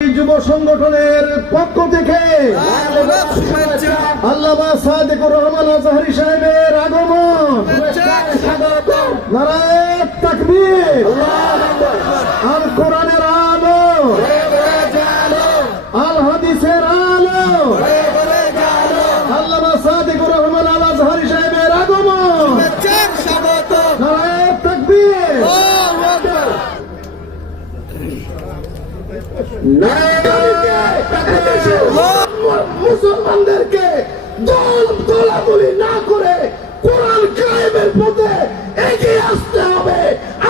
যুব সংগঠনের পক্ষ থেকে আল্লামা সাদেকুর রহমান আজহারী সাহেবের আগমন, নারায়ে তাকবীর, আল কোরআনের আলো, আল হাদিসের আলো, আল্লামা সাদেকুর রহমান আল আজহারী সাহেবের আগমন, নারায়ে তাকবীর, মুসলমানদেরকে দলাদলি না করে কোরআন কায়েমের পথে এগিয়ে আসতে হবে।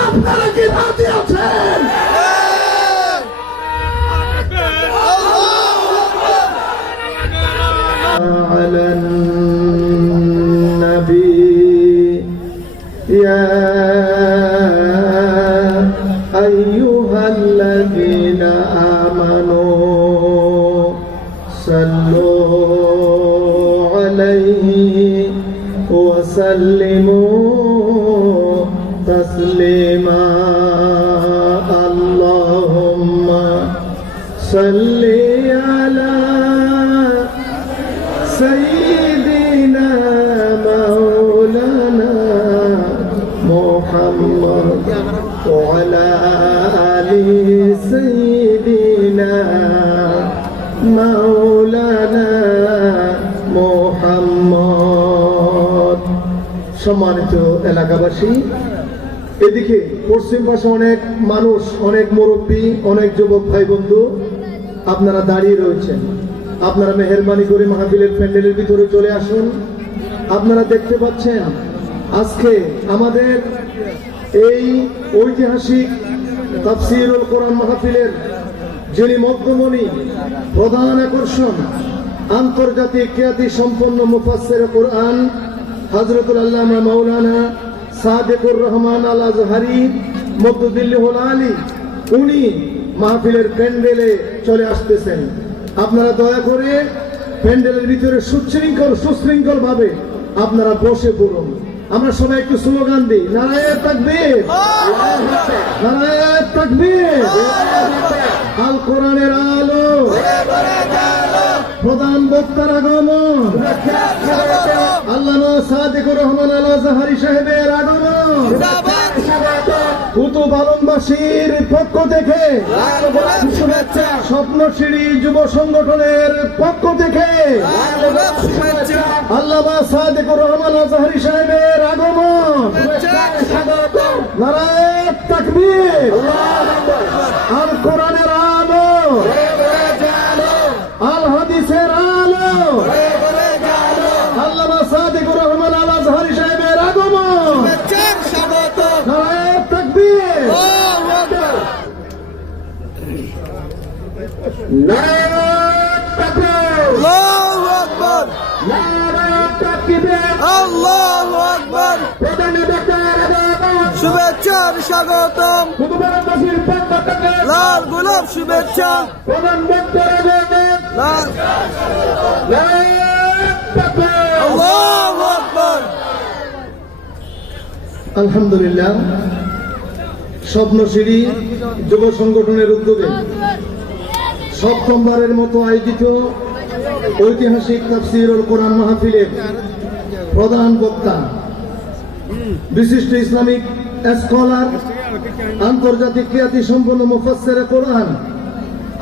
আপনারা কি রাজি আছেন? আলান নবী ইয়া আইয়ুহাল্লাযীনা আমানু সাল্লু আলাইহি ওয়া সাল্লিমু তাসলিমা। আল্লাহুম্মা সাল্লি আলা সাইয়্যিদিনা মাওলানা মুহাম্মদ ওয়া আলা আলি সাইয়্যিদিনা মাওলানা মুহাম্মদ। সম্মানিত এলাকাবাসী, এদিকে পশ্চিম পাশে অনেক মানুষ, অনেক মুরব্বী, অনেক যুবক ভাই বন্ধু আপনারা দাঁড়িয়ে রয়েছেন। আপনারা মেহেরবানি করে মাহফিলের প্যান্ডেলের ভিতরে চলে আসুন। আপনারা দেখতে পাচ্ছেন আজকে আমাদের এই ঐতিহাসিক তাফসীরুল কোরআন মাহফিলের যিনি মধ্যমণি, প্রধান আকর্ষণ, আন্তর্জাতিক খ্যাতি সম্পন্ন মুফাসসির কোরআন হযরতুল আল্লামা মাওলানা সাদেকুর রহমান আল আজহারী মদ্দুদিল্লাহুল আলী, উনি মাহফিলের প্যান্ডেলে চলে আসতেছেন। আপনারা দয়া করে প্যান্ডেলের ভিতরে সুশৃঙ্খল ভাবে আপনারা বসে পড়ুন। আমরা সবাই একটু স্লোগান দিই, নারায়ে তাকবীর, নারায়ে তাকবীর, আল কোরআনের আলো, প্রধান বক্তার আগমন, আল্লামা সাদেকুর রহমান আল আজহারী সাহেবের আগমন, কুতুব আলমবাসীর পক্ষ থেকে, স্বপ্নশিরি যুব সংগঠনের পক্ষ থেকে আল্লামা সাদেকুর রহমান আজহারী সাহেবের আগমন, নারায়ে তাকবীর, আল কোরআনের আলো, আল হাদিসের আলো, আল্লামা সাদেকুর রহমান আল আজহারী সাহেবের আগমন, নারায়ে তাকবীর, নারায়ে তাকবীর, আল্লাহু আকবার, নারায়ে তাকবীর, আল্লাহু আকবার। শুভেচ্ছার স্বাগতম, লাল গোলাপ শুভেচ্ছা, আল্লাহু আকবার। আলহামদুলিল্লাহ, স্বপ্নশিরি যুব সংগঠনের উদ্যোগে সপ্তমবারের মতো আয়োজিত ঐতিহাসিক তাফসীরুল কোরআন মাহফিলের প্রধান বক্তা, বিশিষ্ট ইসলামিক স্কলার, আন্তর্জাতিক খ্যাতি সম্পন্ন মুফাসসির কোরআন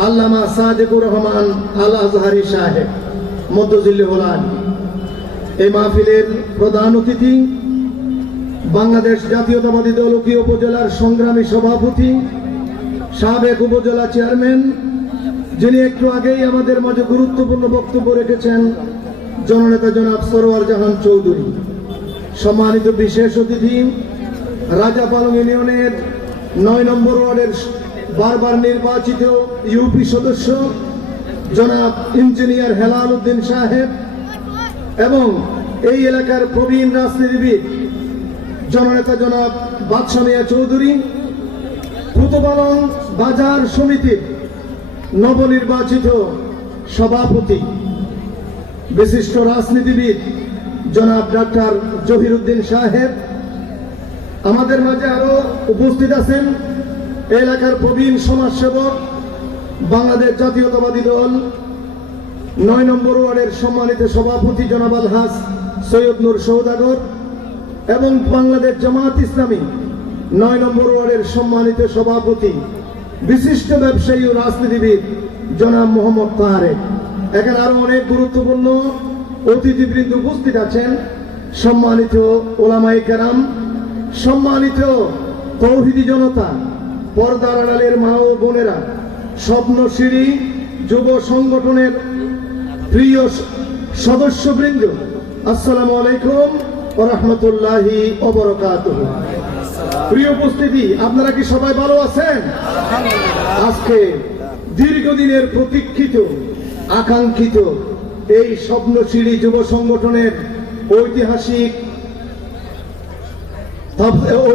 আল্লামা সাদেকুর রহমান আল আজহারী সাহেব মদ্দুদিল্লাহুল আলী। এই মাহফিলের প্রধান অতিথি বাংলাদেশ জাতীয়তাবাদী দল উখিয়া উপজেলার সংগ্রামী সভাপতি, সাবেক উপজেলা চেয়ারম্যান, যিনি একটু আগেই আমাদের মাঝে গুরুত্বপূর্ণ বক্তব্য রেখেছেন, জননেতা জনাব সরওয়ার জাহান চৌধুরী। সম্মানিত বিশেষ অতিথি, রাজাপালং ইউনিয়নের ৯ নম্বর ওয়ার্ডের বারবার নির্বাচিত ইউপি সদস্য জনাব ইঞ্জিনিয়ার হেলাল উদ্দিন সাহেব এবং এই এলাকার প্রবীণ রাজনীতিবিদ জননেতা জনাব বাদশা মিয়া চৌধুরী, কুতুবালং বাজার সমিতির নবনির্বাচিত সভাপতি, বিশিষ্ট রাজনীতিবিদ জনাব ডাক্তার জহিরুদ্দিন সাহেব, আমাদের মাঝে আরো উপস্থিত আছেন এলাকার প্রবীণ সমাজসেবক বাংলাদেশ জাতীয়তাবাদী দল 9 নম্বর ওয়ার্ডের সম্মানিত সভাপতি জনাব আলহাজ সৈয়দ নূর সওদাগর এবং বাংলাদেশ জামাত ইসলামী 9 নম্বর ওয়ার্ডের সম্মানিত সভাপতি বিশিষ্ট ব্যবসায়ী ও রাজনীতিবিদ জনাব মোহাম্মদ তারেক। এখানে আরো অনেক গুরুত্বপূর্ণ অতিথিবৃন্দ উপস্থিত আছেন, সম্মানিত ওলামায়ে কেরাম, সম্মানিত তৌহিদি জনতা, পর্দার আড়ালের মা ও বোনেরা, স্বপ্নশিরি যুব সংগঠনের প্রিয় সদস্যবৃন্দ, আসসালামু আলাইকুম ওয়া রাহমাতুল্লাহি ওয়া বারাকাতুহু। প্রিয় উপস্থিতি, আপনারা কি সবাই ভালো আছেন? আজকে দীর্ঘদিনের প্রতীক্ষিত আকাঙ্ক্ষিত এই স্বপ্নশিরি যুব সংগঠনের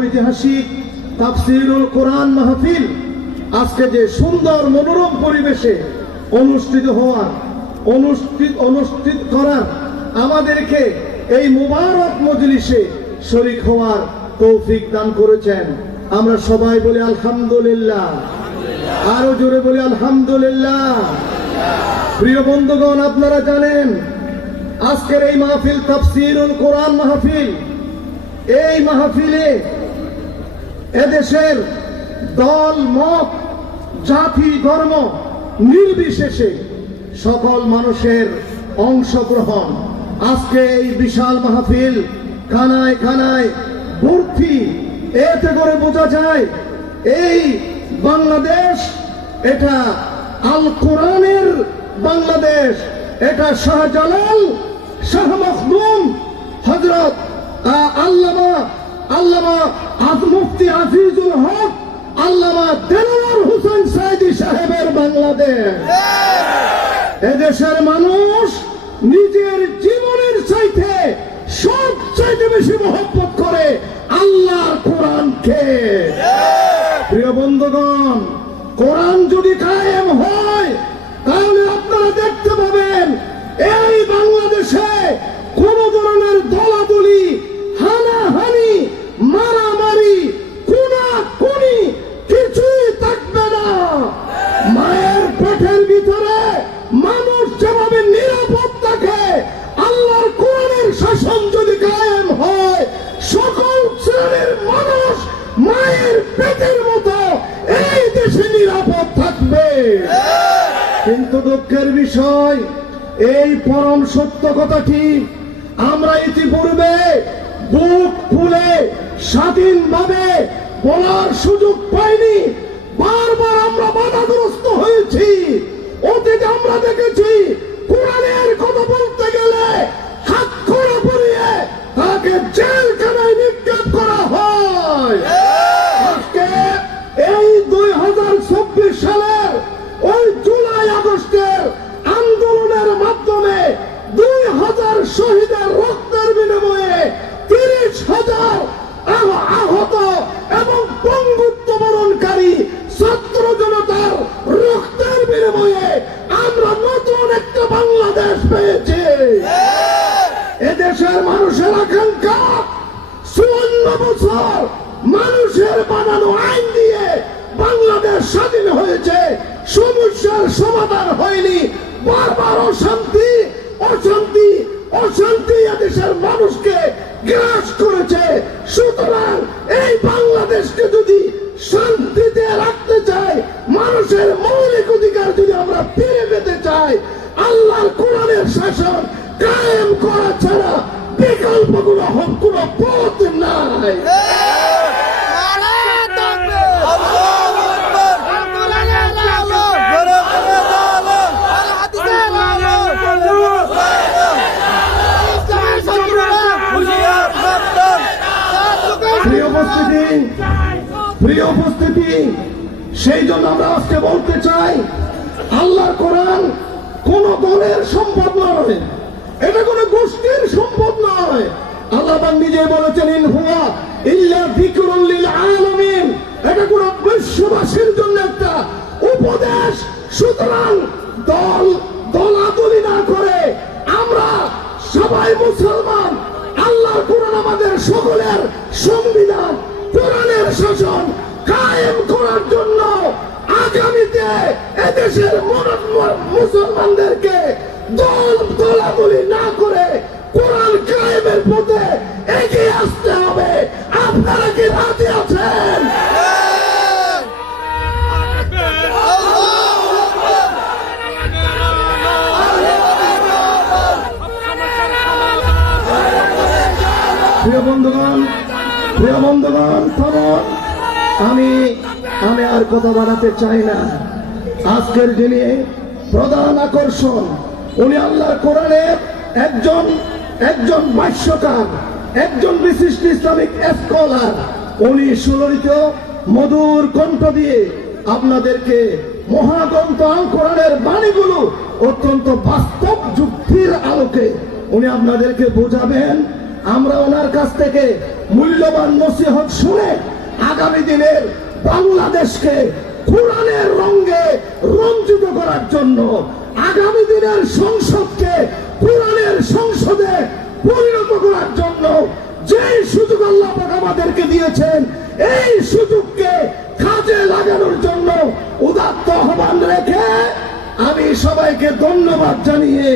ঐতিহাসিক তাফসীরুল কোরআন মাহফিল আজকে যে সুন্দর মনোরম পরিবেশে অনুষ্ঠিত করার আমাদেরকে এই মুবারক মজলিসে শরীক হওয়ার তৌফিক দান করেছেন। আমরা সবাই বলি আলহামদুলিল্লাহ, আরো জোরে বলি আলহামদুলিল্লাহ। প্রিয় বন্ধুগণ, আপনারা জানেন আজকের এই মাহফিল তাফসীরুল কোরআন মাহফিল। এই মাহফিলে এদেশের দল মত জাতি ধর্ম নির্বিশেষে সকল মানুষের অংশগ্রহণ। আজকে এই বিশাল মাহফিল খানায় খানায় ভর্তি। এতে করে বোঝা যায় এই বাংলাদেশ এটা আল কোরআনের বাংলাদেশ, এটা শাহজালাল, শাহ মখদুম, হযরত আল্লামা মুফতি আজিজুল হক, আল্লামা দেলোয়ার হোসেন সাইদি সাহেবের বাংলাদেশ। এদেশের মানুষ নিজের জীবনের চাইতে সবচাইতে বেশি মহব্বত করে আল্লাহর কোরআনকে। প্রিয় বন্ধুগণ, কোরআন যদি কায়েম হয় তাহলে আপনারা দেখতে পাবেন এই বাংলাদেশে কোন ধরনের দলাদলি, হানাহানি, মারামারি, খুনাখুনি কিছুই থাকবে না। মায়ের পেটের ভিতরে মানুষ যেভাবে নিরাপদ থাকে, আল্লাহর কোরআনের শাসন যদি কায়েম হয়, সকল শ্রেণীর মানুষ মায়ের পেটের মতো এই দেশে নিরাপদ থাকবে। কিন্তু দুঃখের বিষয়, এই পরম সত্য কথাটি আমরা ইতিপূর্বে বুক খুলে স্বাধীনভাবে বলার সুযোগ পাইনি। বারবার আমরা বাধাগ্রস্ত হয়েছি। অতীতে আমরা দেখেছি কোরআনের কথা বলতে গেলে হাত খড়া পরিয়ে তাকে জেলখানায় নিক্ষেপ করা হয়। আজকে এই 2024 সালের ওই জুলাই আগস্টের আন্দোলনের মাধ্যমে 2000 শহীদের রক্তের বিনিময়ে 30,000 আহত এবং পঙ্গুত্ব বরণকারী ছাত্র জনতার রক্তের বিনিময়ে আমরা নতুন একটা বাংলাদেশ পেয়েছি। এদেশের মানুষের আকাঙ্ক্ষা 54 বছর মানুষের বানানো আইন দিয়ে বাংলাদেশ স্বাধীন হয়েছে, সমস্যার সমাধান হয়নি। বারবার অশান্তি অশান্তি অশান্তি এদেশের মানুষকে গ্রাস করেছে। সুতরাং এই বাংলাদেশকে যদি শান্তিতে রাখতে চাই, মানুষের মৌলিক অধিকার যদি আমরা ফিরে পেতে চাই, আল্লাহর কোরআনের শাসন কায়েম করা ছাড়া বিকল্প কোনো পথ নাই। প্রিয় উপস্থিতি, সেই জন্য আমরা আজকে বলতে চাই, আল্লাহর কোরআন কোন দলের সম্পদ নয়, এটা কোন গোষ্ঠীর সম্পদ নয়। আল্লাহ নিজে বলেছেন ইন হুয়া ইল্লা যিকরুল লিল আলামিন, এটা কোন বিশ্ববাসীর জন্য একটা উপদেশ। সুতরাং দলাদলি না করে আমরা সবাই মুসলমান, আল্লাহর কোরআন আমাদের সকলের সংবিধান, কোরআনের শাসন কায়েম করার জন্য আগামী আগামীতে এদেশের মুসলমানদেরকে দলাদলি না করে কোরআন কায়েমের পথে এগিয়ে আসতে হবে। আপনারা কি রাজি আছেন? প্রিয় বন্ধুগণ, থামুন। আমি আর কথা বাড়াতে চাই না। আজকের দিনে প্রধান আকর্ষণ, উনি আল্লাহর কোরআনের একজন ভাষ্যকার, একজন বিশিষ্ট ইসলামিক স্কলার। উনি সুললিত মধুর কণ্ঠ দিয়ে আপনাদেরকে মহাগ্রন্থ আল কোরআনের বাণীগুলো অত্যন্ত বাস্তব যুক্তির আলোকে উনি আপনাদেরকে বোঝাবেন। আমরা ওনার কাছ থেকে মূল্যবান নসিহত শুনে আগামী দিনের বাংলাদেশকে কোরআনের রঙে রঞ্জিত করার জন্য, আগামী দিনের সংসদকে কোরআনের সংসদে পরিণত করার জন্য যে সুযোগ আল্লাহ পাক আমাদেরকে দিয়েছেন, এই সুযোগকে কাজে লাগানোর জন্য উদাত্ত আহ্বান রেখে আমি সবাইকে ধন্যবাদ জানিয়ে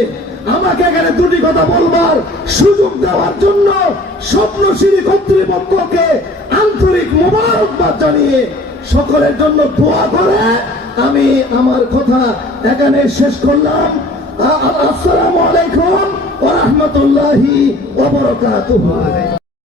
আমাকে এখানে দুটি কথা বলবার সুযোগ দেওয়ার জন্য স্বপ্নশিরী কর্তৃপক্ষকে আন্তরিক মোবারকবাদ জানিয়ে সকলের জন্য দোয়া করে আমি আমার কথা এখানে শেষ করলাম। আসসালামু আলাইকুম ওয়া রাহমাতুল্লাহি ওয়া বারাকাতুহু।